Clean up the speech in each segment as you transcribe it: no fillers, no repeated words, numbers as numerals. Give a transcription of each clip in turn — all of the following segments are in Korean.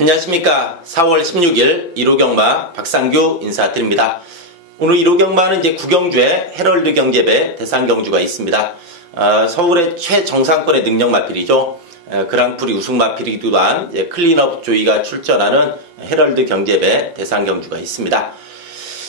안녕하십니까. 4월 16일 1호 경마 박상규 인사드립니다. 오늘 1호 경마는 이제 구경주에 헤럴드 경제배 대상경주가 있습니다. 서울의 최정상권의 능력 마필이죠. 그랑프리 우승 마필이기도 한 클린업 조이가 출전하는 헤럴드 경제배 대상경주가 있습니다.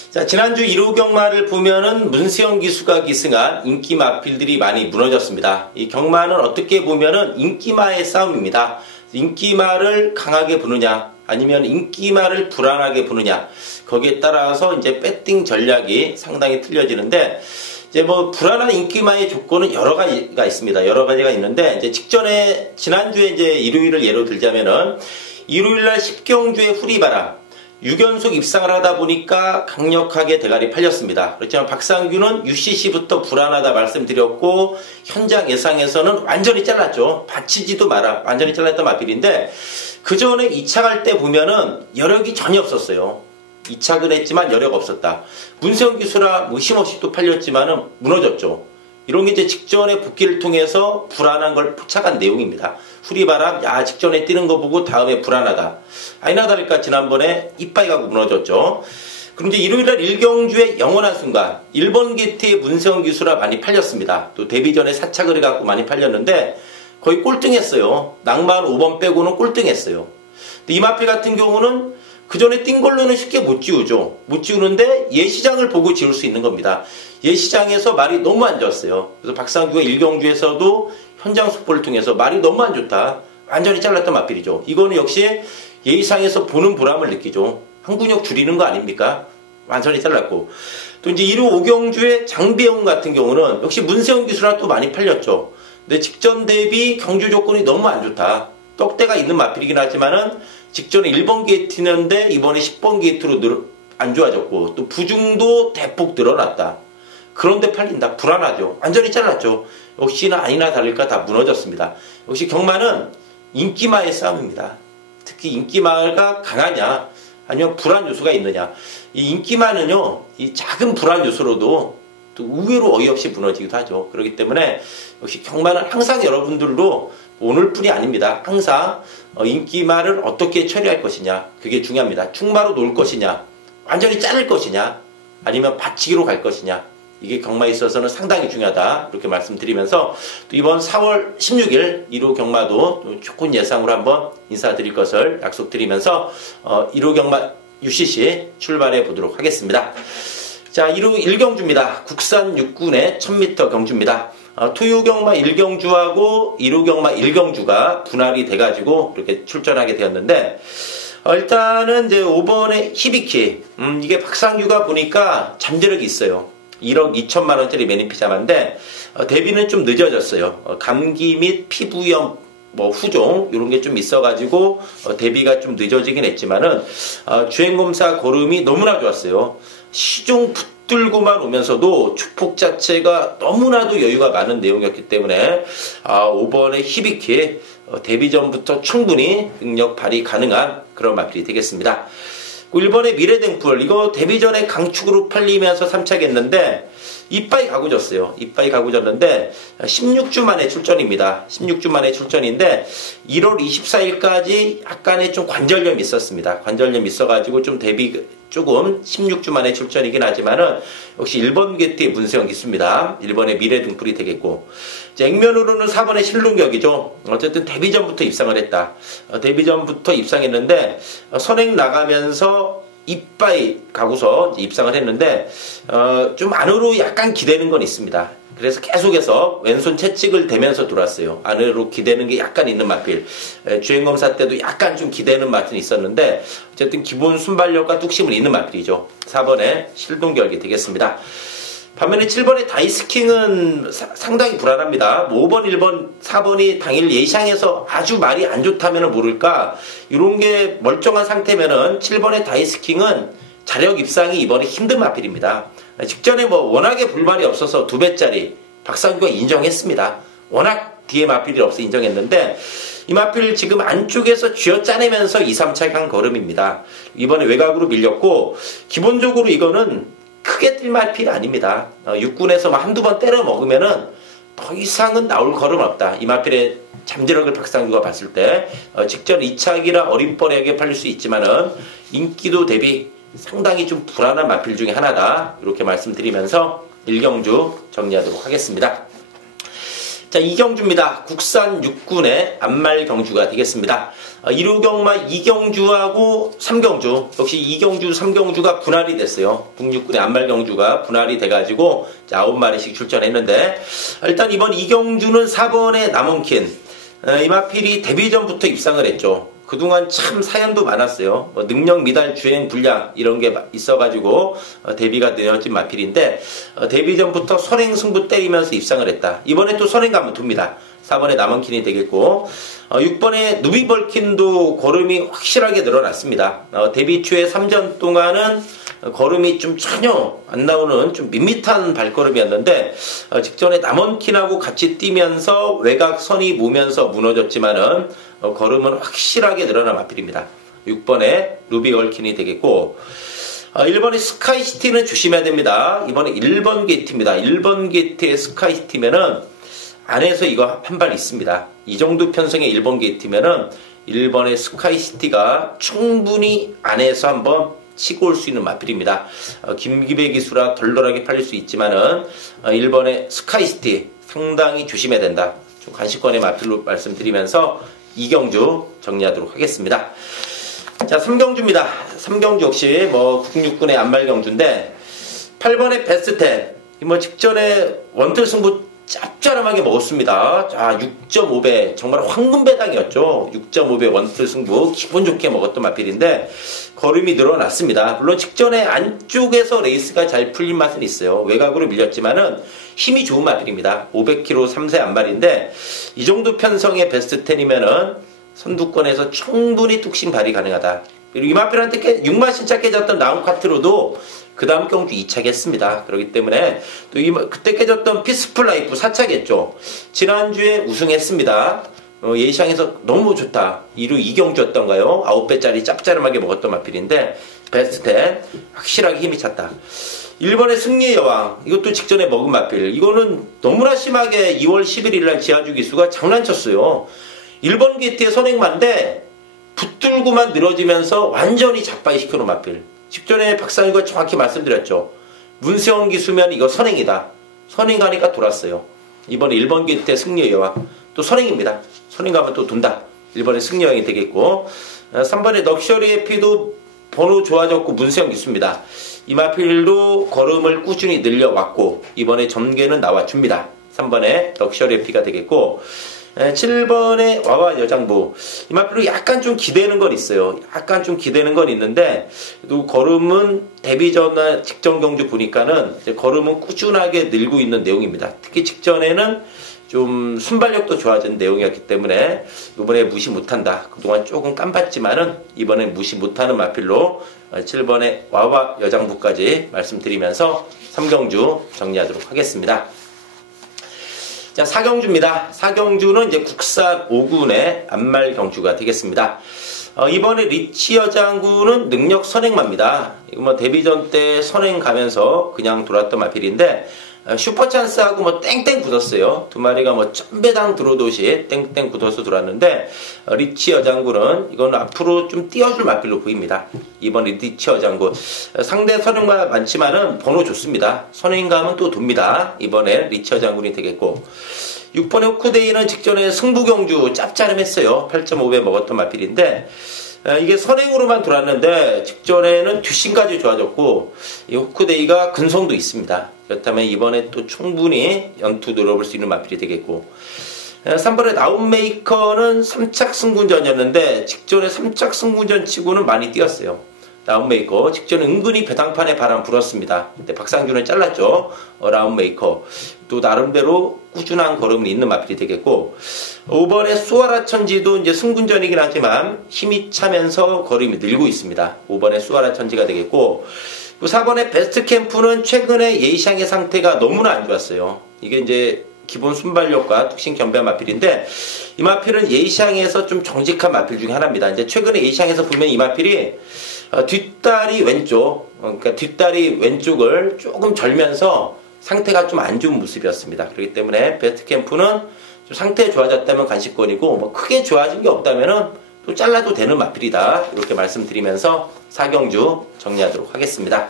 자, 지난주 1호 경마를 보면은 문세영 기수가 기승한 인기 마필들이 많이 무너졌습니다. 이 경마는 어떻게 보면은 인기마의 싸움입니다. 인기마를 강하게 부느냐 아니면 인기마를 불안하게 부느냐, 거기에 따라서 이제 배팅 전략이 상당히 틀려지는데, 이제 뭐 불안한 인기마의 조건은 여러 가지가 있습니다. 여러 가지가 있는데, 이제 지난주에 이제 일요일을 예로 들자면은 일요일날 10경주의 후리바람 6연속 입상을 하다 보니까 강력하게 대가리 팔렸습니다. 그렇지만 박상규는 UCC부터 불안하다 말씀드렸고, 현장 예상에서는 완전히 잘랐죠. 받치지도 마라. 완전히 잘랐던 마필인데, 그 전에 2차 갈 때 보면은 여력이 전혀 없었어요. 2착은 했지만 여력 없었다. 문세영 기수라 뭐 힘없이 또 팔렸지만은 무너졌죠. 이런 게 이제 직전에 복귀를 통해서 불안한 걸 포착한 내용입니다. 후리바람, 야, 직전에 뛰는 거 보고 다음에 불안하다. 아니나 다를까 지난번에 이빠이 가고 무너졌죠. 그럼 이제 일요일날 1경주의 영원한 순간, 1번 게이트의 문세영 기수라 많이 팔렸습니다. 또 데뷔 전에 4착을 해갖고 많이 팔렸는데 거의 꼴등했어요. 낭만 5번 빼고는 꼴등했어요. 근데 이 마필 같은 경우는 그 전에 뛴 걸로는 쉽게 못 지우죠. 못 지우는데 예시장을 보고 지울 수 있는 겁니다. 예시장에서 말이 너무 안 좋았어요. 그래서 박상규가 1경주에서도 현장 속보를 통해서 말이 너무 안 좋다. 완전히 잘랐던 마필이죠. 이거는 역시 예시상에서 보는 보람을 느끼죠. 한 근육 줄이는 거 아닙니까? 완전히 잘랐고. 또 이제 1호 5경주의 장배영 같은 경우는 역시 문세영 기수라 또 많이 팔렸죠. 근데 직전 대비 경주 조건이 너무 안 좋다. 떡대가 있는 마필이긴 하지만은 직전에 1번 게이트였는데 이번에 10번 게이트로 안 좋아졌고, 또 부중도 대폭 늘어났다. 그런데 팔린다. 불안하죠. 완전히 잘랐죠. 역시나 아니나 다를까 다 무너졌습니다. 역시 경마는 인기마의 싸움입니다. 특히 인기마가 강하냐 아니면 불안 요소가 있느냐. 이 인기마는요, 이 작은 불안 요소로도 또 의외로 어이없이 무너지기도 하죠. 그렇기 때문에 역시 경마는 항상 여러분들도 오늘뿐이 아닙니다. 항상 인기마를 어떻게 처리할 것이냐, 그게 중요합니다. 충마로 놓을 것이냐, 완전히 자를 것이냐, 아니면 받치기로 갈 것이냐, 이게 경마에 있어서는 상당히 중요하다, 이렇게 말씀드리면서 또 이번 4월 16일 1호 경마도 또 좋은 예상으로 한번 인사드릴 것을 약속드리면서 1호 경마 UCC 출발해 보도록 하겠습니다. 자, 1호 1경주입니다. 국산 육군의 1000m 경주입니다. 토요경마 1경주하고 1호 경마 1경주가 분할이 돼가지고 이렇게 출전하게 되었는데, 일단은 이제 5번의 히비키, 이게 박상규가 보니까 잠재력이 있어요. 1억 2천만 원짜리 매니피자마인데 데뷔는 좀 늦어졌어요. 감기 및 피부염, 후종 이런 게 좀 있어가지고 데뷔가 좀 늦어지긴 했지만은 주행검사 걸음이 너무나 좋았어요. 시종 붙들고만 오면서도 축폭 자체가 너무나도 여유가 많은 내용이었기 때문에 5번의 히비키 데뷔 전부터 충분히 능력 발휘 가능한 그런 마필이 되겠습니다. 1번의 미래등불, 이거 데뷔 전에 강축으로 팔리면서 3착했는데 이빠이 가고 졌어요. 이빠이 가고 졌는데 16주 만에 출전입니다. 16주 만에 출전인데 1월 24일까지 약간의 좀 관절염이 있었습니다. 관절염이 있어가지고 좀 데뷔 조금 16주 만에 출전이긴 하지만은 역시 1번 게이트의 문세영 기수입니다. 1번의 미래등불이 되겠고, 액면으로는 4번의 실눈격이죠. 어쨌든 데뷔 전부터 입상을 했다. 데뷔 전부터 입상했는데 선행 나가면서 이빠이 가고서 입상을 했는데 좀 안으로 약간 기대는 건 있습니다. 그래서 계속해서 왼손 채찍을 대면서 들어왔어요. 안으로 기대는 게 약간 있는 마필. 주행검사 때도 약간 좀 기대는 맛은 있었는데 어쨌든 기본 순발력과 뚝심은 있는 마필이죠. 4번에 실동결기 되겠습니다. 반면에 7번의 다이스킹은 상당히 불안합니다. 5번, 1번, 4번이 당일 예상에서 아주 말이 안 좋다면 모를까, 이런 게 멀쩡한 상태면은 7번의 다이스킹은 자력 입상이 이번에 힘든 마필입니다. 직전에 워낙에 불만이 없어서 2배짜리 박상규가 인정했습니다. 워낙 뒤에 마필이 없어 인정했는데 이 마필 지금 안쪽에서 쥐어짜내면서 2, 3착 한 걸음입니다. 이번에 외곽으로 밀렸고, 기본적으로 이거는 크게 뛸 마필이 아닙니다. 육군에서 한두 번 때려 먹으면은 더 이상은 나올 걸음 없다. 이마필의 잠재력을 박상규가 봤을 때 직전 2차기라 어림버리하게 팔릴 수 있지만은 인기도 대비 상당히 좀 불안한 마필 중에 하나다. 이렇게 말씀드리면서 1경주 정리하도록 하겠습니다. 자, 2경주입니다. 국산 6군의 안말 경주가 되겠습니다. 1호경마 2경주하고 3경주, 역시 2경주, 3경주가 분할이 됐어요. 북육군의 안말 경주가 분할이 돼가지고 9마리씩 출전했는데, 일단 이번 2경주는 4번의 남원킨, 이마필이 데뷔전부터 입상을 했죠. 그동안 참 사연도 많았어요. 능력 미달 주행 불량 이런 게 있어가지고 데뷔가 늦어진 마필인데 데뷔전부터 선행 승부 때리면서 입상을 했다. 이번에 또 선행 가면 둡니다. 4번에 남원킨이 되겠고 6번에 누비벌킨도 걸음이 확실하게 늘어났습니다. 데뷔 초에 3전 동안은 걸음이 좀 전혀 안 나오는 좀 밋밋한 발걸음이었는데 직전에 남원킨하고 같이 뛰면서 외곽선이 모면서 무너졌지만은 걸음은 확실하게 늘어난 마필입니다. 6번에 루비얼킨이 되겠고 1번의 스카이시티는 조심해야 됩니다. 이번에 1번 게이트입니다. 1번 게이트의 스카이시티면은 안에서 이거 한 발 있습니다. 이 정도 편성의 1번 게이트면은 1번의 스카이시티가 충분히 안에서 한번 치고 올 수 있는 마필입니다. 김기배 기수라 덜덜하게 팔릴 수 있지만은 1번의 스카이시티 상당히 조심해야 된다. 좀 관심권의 마필로 말씀드리면서 2경주 정리하도록 하겠습니다. 자, 3경주입니다. 3경주 역시 국육군의 안말 경주인데 8번의 베스트 10. 직전에 원틀 승부 짭짤하게 먹었습니다. 자, 6.5배 정말 황금배당이었죠. 6.5배 원틀 승부 기분 좋게 먹었던 마필인데 걸음이 늘어났습니다. 물론 직전에 안쪽에서 레이스가 잘 풀린 맛은 있어요. 외곽으로 밀렸지만은 힘이 좋은 마필입니다. 500kg 3세 안말인데 이 정도 편성의 베스트 10이면은 선두권에서 충분히 뚝심 발휘 가능하다. 그리고 이 마필한테 6만 신차 깨졌던 나움카트로도 그 다음 경주 2차게 했습니다. 그렇기 때문에 또 그때 깨졌던 피스풀 라이프 4차겠죠. 지난주에 우승했습니다. 예시장에서 너무 좋다. 2루 2경주였던가요? 9배짜리 짭짤하게 먹었던 마필인데 베스트 10 확실하게 힘이 찼다. 1번의 승리의 여왕, 이것도 직전에 먹은 마필. 이거는 너무나 심하게 2월 11일날 지하주 기수가 장난쳤어요. 1번 게이트의 선행마인데 붙들고만 늘어지면서 완전히 자빠이 시켜놓은 마필. 직전에 박상규가 정확히 말씀드렸죠. 문세원 기수면 이거 선행이다. 선행 가니까 돌았어요. 이번에 1번 게이트의 승리의 여왕. 또 선행입니다. 선행 가면 또 돈다. 1번의 승리 여왕이 되겠고 3번의 럭셔리 해피도 번호 좋아졌고 문세영 기수입니다. 이 마필도 걸음을 꾸준히 늘려왔고 이번에 점괘는 나와줍니다. 3번에 럭셔리 해피가 되겠고 7번의 와와 여장부 이 마필로 약간 좀 기대는 건 있어요. 약간 좀 기대는 건 있는데 또 걸음은 데뷔전이나 직전 경주 보니까는 이제 걸음은 꾸준하게 늘고 있는 내용입니다. 특히 직전에는 좀 순발력도 좋아진 내용이었기 때문에 이번에 무시 못한다. 그동안 조금 깜봤지만은 이번엔 무시 못하는 마필로 7번의 와와 여장부까지 말씀드리면서 3경주 정리하도록 하겠습니다. 자, 4경주입니다. 4경주는 이제 국산 5군의 안말 경주가 되겠습니다. 이번에 리치 여장군은 능력 선행마입니다. 이거 데뷔전 때 선행 가면서 그냥 돌았던 마필인데 슈퍼찬스하고 땡땡 굳었어요. 두 마리가 점배당 들어오듯이 땡땡 굳어서 들어왔는데 리치 여장군은 이건 앞으로 좀 띄워줄 마필로 보입니다. 이번 리치 여장군 상대 선행마 많지만은 번호 좋습니다. 선행 가면 또 돕니다. 이번에 리치 여장군이 되겠고 6번의 호크데이는 직전에 승부경주 짭짤했어요. 8.5배 먹었던 마필인데 이게 선행으로만 돌았는데 직전에는 뒷심까지 좋아졌고 이 호크데이가 근성도 있습니다. 그렇다면 이번에 또 충분히 연투 노려볼 수 있는 마필이 되겠고 3번의 나운메이커는 3착 승군전이었는데 직전에 3착 승군전 치고는 많이 뛰었어요. 라운메이커 직전에 은근히 배당판에 바람 불었습니다. 근데 박상규는 잘랐죠. 라운메이커 또 나름대로 꾸준한 걸음이 있는 마필이 되겠고 5번의 수아라 천지도 이제 승군전이긴 하지만 힘이 차면서 걸음이 늘고 있습니다. 5번의 수아라 천지가 되겠고 4번의 베스트 캠프는 최근에 예시장의 상태가 너무나 안 좋았어요. 이게 이제 기본 순발력과 뚝심 겸비한 마필인데 이 마필은 예시장에서 좀 정직한 마필 중에 하나입니다. 이제 최근에 예시장에서 보면 이 마필이 뒷다리 왼쪽, 그러니까 뒷다리 왼쪽을 조금 절면서 상태가 좀 안 좋은 모습이었습니다. 그렇기 때문에 베스트 캠프는 좀 상태 좋아졌다면 관심권이고 뭐 크게 좋아진 게 없다면은 또 잘라도 되는 마필이다. 이렇게 말씀드리면서 4경주 정리하도록 하겠습니다.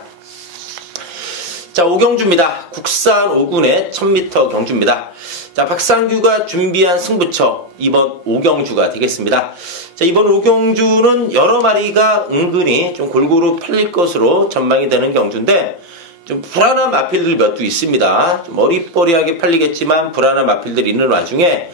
자, 5경주입니다. 국산 5군의 1000m 경주입니다. 자, 박상규가 준비한 승부처 이번 5경주가 되겠습니다. 자, 이번 5경주는 여러 마리가 은근히 좀 골고루 팔릴 것으로 전망이 되는 경주인데 좀 불안한 마필들 몇 두 있습니다. 좀 어리버리하게 팔리겠지만 불안한 마필들이 있는 와중에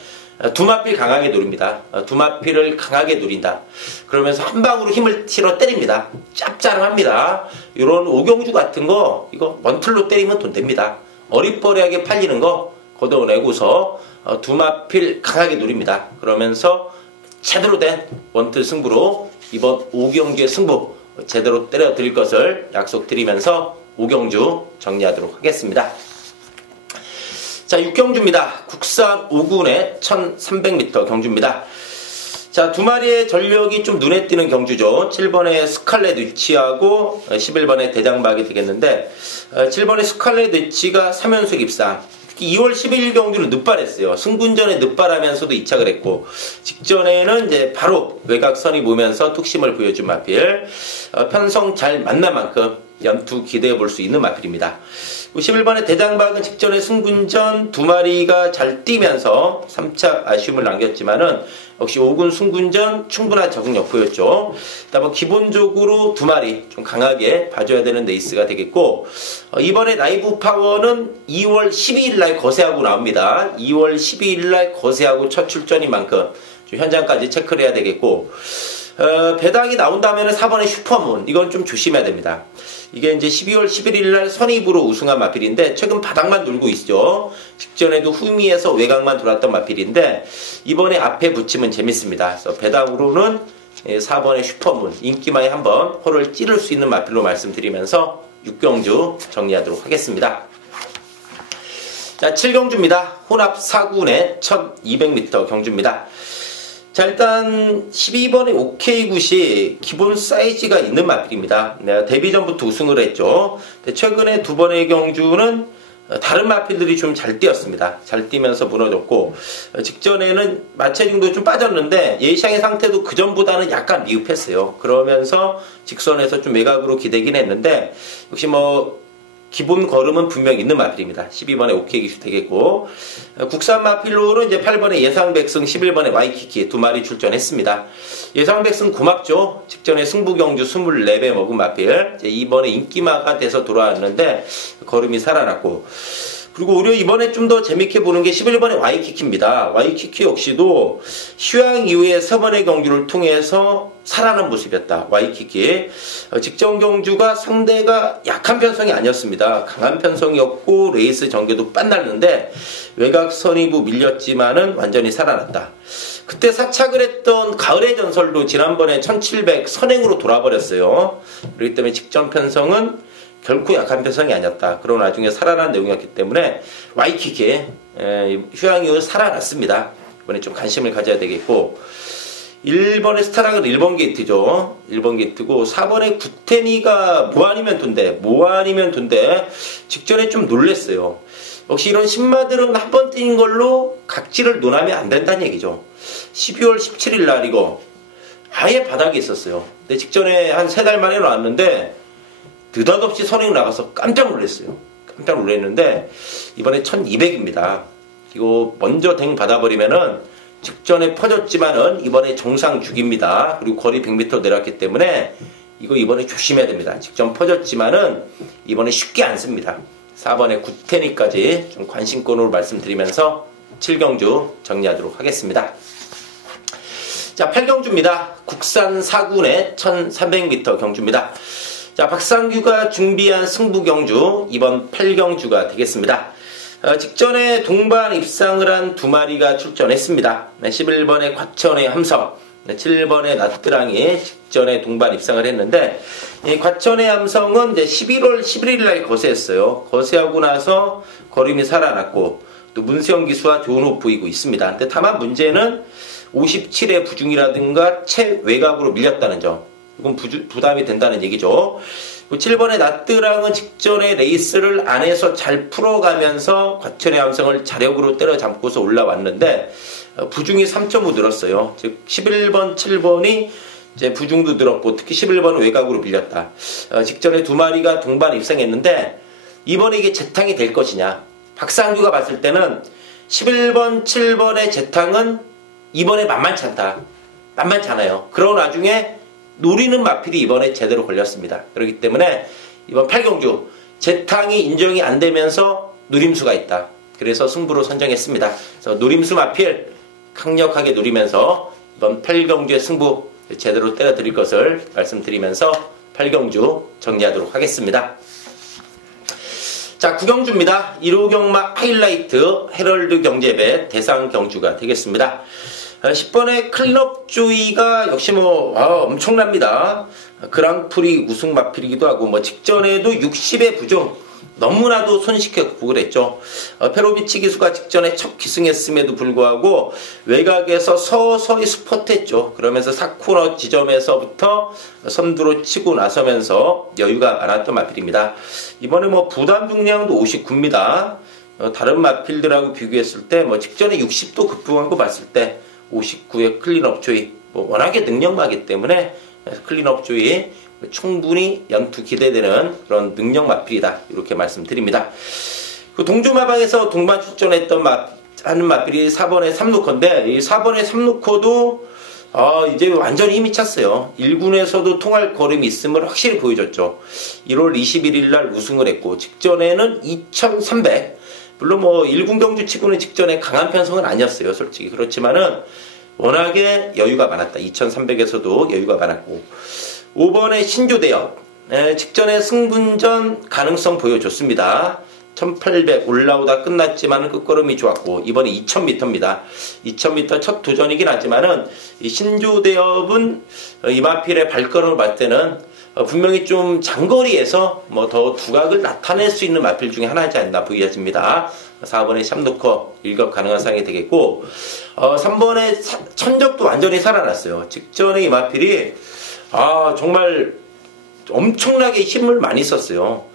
두 마필 강하게 노립니다. 두 마필을 강하게 노린다. 그러면서 한 방으로 힘을 실어 때립니다. 짭짤합니다. 이런 5경주 같은 거 이거 원틀로 때리면 돈 됩니다. 어리버리하게 팔리는 거 걷어내고서 두 마필 강하게 노립니다. 그러면서 제대로 된 원틀 승부로 이번 5경주의 승부 제대로 때려 드릴 것을 약속드리면서 5경주 정리하도록 하겠습니다. 자, 6경주입니다. 국산 5군의 1300m 경주입니다. 자, 두 마리의 전력이 좀 눈에 띄는 경주죠. 7번의 스칼렛 위치하고 11번의 대장박이 되겠는데 7번의 스칼렛 위치가 3연속 입상. 특히 2월 11일 경주는 늦발했어요. 승군전에 늦발하면서도 이착을 했고 직전에는 이제 바로 외곽선이 보면서 뚝심을 보여준 마필. 편성 잘 만난 만큼 연투 기대해 볼 수 있는 마필입니다. 11번의 대장박은 직전에 승군전 두 마리가 잘 뛰면서 3차 아쉬움을 남겼지만은 역시 5군 승군전 충분한 적응력 보였죠. 그다음에 기본적으로 두 마리 좀 강하게 봐줘야 되는 레이스가 되겠고 이번에 라이브 파워는 2월 12일 날 거세하고 나옵니다. 2월 12일 날 거세하고 첫 출전인 만큼 좀 현장까지 체크를 해야 되겠고 배당이 나온다면 4번의 슈퍼문 이건 좀 조심해야 됩니다. 이게 이제 12월 11일 날 선입으로 우승한 마필인데 최근 바닥만 돌고 있죠. 직전에도 후미에서 외곽만 돌았던 마필인데 이번에 앞에 붙이면 재밌습니다. 그래서 배당으로는 4번의 슈퍼문 인기마에 한번 호를 찌를 수 있는 마필로 말씀드리면서 6경주 정리하도록 하겠습니다. 자, 7경주입니다. 혼합 4군의 1200m 경주입니다. 자, 일단 12번의 OK굿이 기본 사이즈가 있는 마필입니다. 내가 데뷔 전부터 우승을 했죠. 최근에 두 번의 경주는 다른 마필들이 좀 잘 뛰었습니다. 잘 뛰면서 무너졌고 직전에는 마체중도 좀 빠졌는데 예시장의 상태도 그전보다는 약간 미흡했어요. 그러면서 직선에서 좀 외곽으로 기대긴 했는데 역시 뭐 기본 걸음은 분명 있는 마필입니다. 12번에 오케이 기수 되겠고 국산 마필로는 이제 8번에 예상백승 11번에 와이키키 두 마리 출전했습니다. 예상백승 고맙죠. 직전에 승부경주 24배 먹은 마필 이번에 인기마가 돼서 돌아왔는데 걸음이 살아났고 그리고 오히려 이번에 좀 더 재밌게 보는 게 11번의 와이키키입니다. 와이키키 역시도 휴양 이후에 3번의 경주를 통해서 살아난 모습이었다. 와이키키 직전 경주가 상대가 약한 편성이 아니었습니다. 강한 편성이었고 레이스 전개도 빤났는데 외곽 선이부 밀렸지만은 완전히 살아났다. 그때 사착을 했던 가을의 전설도 지난번에 1700 선행으로 돌아버렸어요. 그렇기 때문에 직전 편성은 결코 약한 편성이 아니었다. 그런 와중에 살아난 내용이었기 때문에 와이키키 휴양 이후 살아났습니다. 이번에 좀 관심을 가져야 되겠고 1번의 스타락은 1번 게이트죠. 1번 게이트고 4번의 구테니가 뭐 아니면 돈데 직전에 좀 놀랬어요. 역시 이런 신마들은 한 번 뛰는 걸로 각지를 논하면 안 된다는 얘기죠. 12월 17일 날 이거 아예 바닥에 있었어요. 근데 직전에 한 3달 만에 나왔는데 느닷없이 선행 나가서 깜짝 놀랐어요. 깜짝 놀랐는데 이번에 1200입니다. 이거 먼저 댕 받아버리면은 직전에 퍼졌지만은 이번에 정상 죽입니다. 그리고 거리 100m 내려왔기 때문에 이거 이번에 조심해야 됩니다. 직전 퍼졌지만은 이번에 쉽게 안 씁니다. 4번에 구테니까지 좀 관심권으로 말씀드리면서 7경주 정리하도록 하겠습니다. 자, 8경주입니다. 국산 4군의 1300m 경주입니다. 자, 박상규가 준비한 승부 경주 이번 8경주가 되겠습니다. 직전에 동반 입상을 한 두 마리가 출전했습니다. 11번의 과천의 함성, 7번의 나트랑이 직전에 동반 입상을 했는데 이 과천의 함성은 이제 11월 11일 날 거세했어요. 거세하고 나서 걸음이 살아났고 또 문세영 기수와 좋은 호흡 보이고 있습니다. 근데 다만 문제는 57의 부중이라든가 채외곽으로 밀렸다는 점. 이건 부담이 된다는 얘기죠. 7번의 나뜨랑은 직전에 레이스를 안에서 잘 풀어가면서 과천의 함성을 자력으로 때려잡고서 올라왔는데 부중이 3.5 늘었어요. 즉 11번, 7번이 이제 부중도 늘었고 특히 11번은 외곽으로 밀렸다. 직전에 두 마리가 동반 입상했는데 이번에 이게 재탕이 될 것이냐. 박상규가 봤을 때는 11번, 7번의 재탕은 이번에 만만치 않다. 만만치 않아요. 그런 와중에 노리는 마필이 이번에 제대로 걸렸습니다. 그렇기 때문에 이번 8경주 재탕이 인정이 안 되면서 노림수가 있다. 그래서 승부로 선정했습니다. 그래서 노림수 마필 강력하게 노리면서 이번 8경주의 승부 제대로 때려드릴 것을 말씀드리면서 8경주 정리하도록 하겠습니다. 자, 9경주입니다. 1호 경마 하이라이트 헤럴드 경제배 대상 경주가 되겠습니다. 10번의 클럽 조이가 역시 엄청납니다. 그랑프리 우승 마필이기도 하고 직전에도 60의 부중 너무나도 손쉽게 극복을 했죠. 페로비치 기수가 직전에 첫 기승했음에도 불구하고 외곽에서 서서히 스포트했죠. 그러면서 4코너 지점에서부터 선두로 치고 나서면서 여유가 많았던 마필입니다. 이번에 부담 중량도 59입니다. 다른 마필들하고 비교했을 때 직전에 60도 급등한 거 봤을 때 59의 클린업 조이 워낙에 능력마기 때문에 클린업 조이 충분히 연투 기대되는 그런 능력 마필이다. 이렇게 말씀드립니다. 그 동주마방에서 동반 출전했던 하는 마필이 4번의 3루커인데 이 4번의 3루커도 이제 완전히 힘이 찼어요. 1군에서도 통할 걸음이 있음을 확실히 보여줬죠. 1월 21일 날 우승을 했고 직전에는 2300 물론 1군 경주 치고는 직전에 강한 편성은 아니었어요. 솔직히. 그렇지만은 워낙에 여유가 많았다. 2300에서도 여유가 많았고 5번의 신조대역 직전에 승분전 가능성 보여줬습니다. 1800 올라오다 끝났지만 끝걸음이 좋았고 이번에 2000m입니다. 2000m 첫 도전이긴 하지만은 이 신조대역은 이 마필의 발걸음을 봤을 때는 분명히 좀 장거리에서 더 두각을 나타낼 수 있는 마필 중에 하나이지 않나 보여집니다. 4번의 샴누커 일격 가능한 상황이 되겠고 3번의 천적도 완전히 살아났어요. 직전에 이 마필이 정말 엄청나게 힘을 많이 썼어요.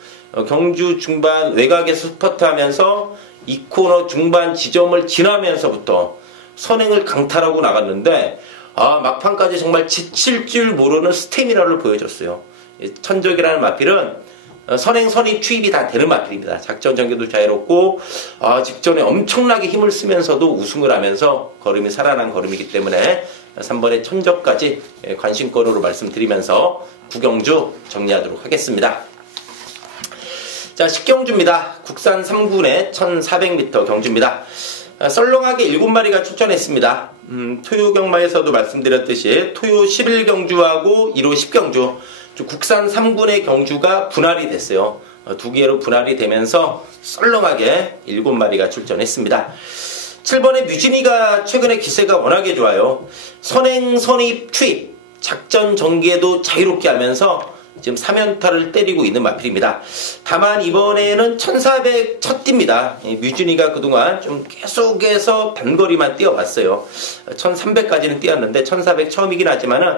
경주 중반 외곽에서 스퍼트하면서 2코너 중반 지점을 지나면서부터 선행을 강탈하고 나갔는데 막판까지 정말 지칠 줄 모르는 스태미나를 보여줬어요. 천적이라는 마필은 선행 선입 투입이 다 되는 마필입니다. 작전 전개도 자유롭고 직전에 엄청나게 힘을 쓰면서도 우승을 하면서 걸음이 살아난 걸음이기 때문에 3번의 천적까지 관심권으로 말씀드리면서 9경주 정리하도록 하겠습니다. 자, 10경주입니다. 국산 3군의 1400m 경주입니다. 썰렁하게 7마리가 출전했습니다. 토요 경마에서도 말씀드렸듯이 토요 11경주하고 1호 10경주 국산 3군의 경주가 분할이 됐어요. 두 개로 분할이 되면서 썰렁하게 7마리가 출전했습니다. 7번의 뮤지니가 최근에 기세가 워낙에 좋아요. 선행, 선입, 투입, 작전 전개도 자유롭게 하면서 지금 3연타를 때리고 있는 마필입니다. 다만 이번에는 1400 첫 띠입니다. 뮤지니가 그동안 좀 계속해서 단거리만 뛰어왔어요. 1300까지는 뛰었는데 1400 처음이긴 하지만은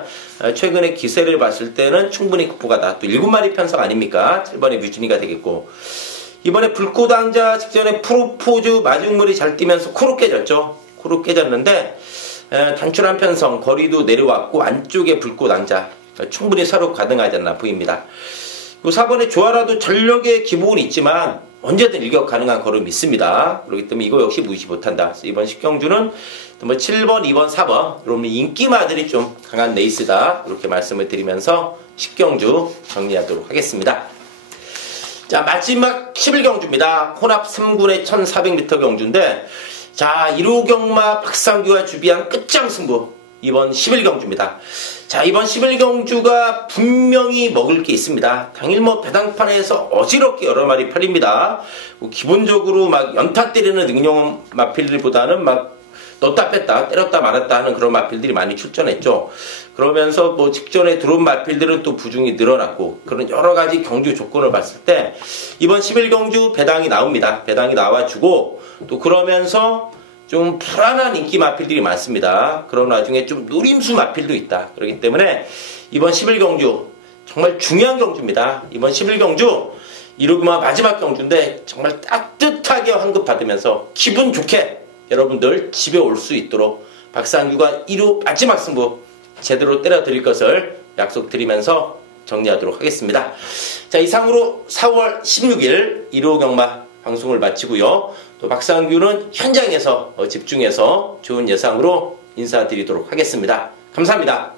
최근에 기세를 봤을 때는 충분히 극복하다. 또 7마리 편성 아닙니까? 7번의 뮤지니가 되겠고 이번에 불꽃왕자 직전에 프로포즈 마중물이 잘 뛰면서 코로 깨졌죠. 코로 깨졌는데 단출한 편성 거리도 내려왔고 안쪽에 불꽃왕자 충분히 사로 가능하지 않나 보입니다. 4번의 조아라도 전력의 기복은 있지만 언제든 일격 가능한 걸음이 있습니다. 그렇기 때문에 이거 역시 무시 못한다. 이번 10경주는 7번, 2번, 4번 여러분 인기마들이 좀 강한 레이스다. 이렇게 말씀을 드리면서 10경주 정리하도록 하겠습니다. 자, 마지막 11경주입니다. 혼합 3군의 1400m 경주인데 자, 1호 경마 박상규가 준비한 끝장 승부 이번 11경주입니다. 자, 이번 11경주가 분명히 먹을 게 있습니다. 당일 배당판에서 어지럽게 여러 마리 팔립니다. 기본적으로 연타 때리는 능력 마필들보다는 넣었다 뺐다 때렸다 말았다 하는 그런 마필들이 많이 출전했죠. 그러면서 직전에 들어온 마필들은 또 부중이 늘어났고 그런 여러 가지 경주 조건을 봤을 때 이번 11경주 배당이 나옵니다. 배당이 나와주고 또 그러면서 좀 불안한 인기 마필들이 많습니다. 그런 와중에 좀 노림수 마필도 있다. 그렇기 때문에 이번 11경주 정말 중요한 경주입니다. 이번 11경주 1호경마 마지막 경주인데 정말 따뜻하게 환급받으면서 기분 좋게 여러분들 집에 올 수 있도록 박상규가 1호 마지막 승부 제대로 때려드릴 것을 약속드리면서 정리하도록 하겠습니다. 자, 이상으로 4월 16일 1호 경마 방송을 마치고요. 또 박상규는 현장에서 집중해서 좋은 예상으로 인사드리도록 하겠습니다. 감사합니다.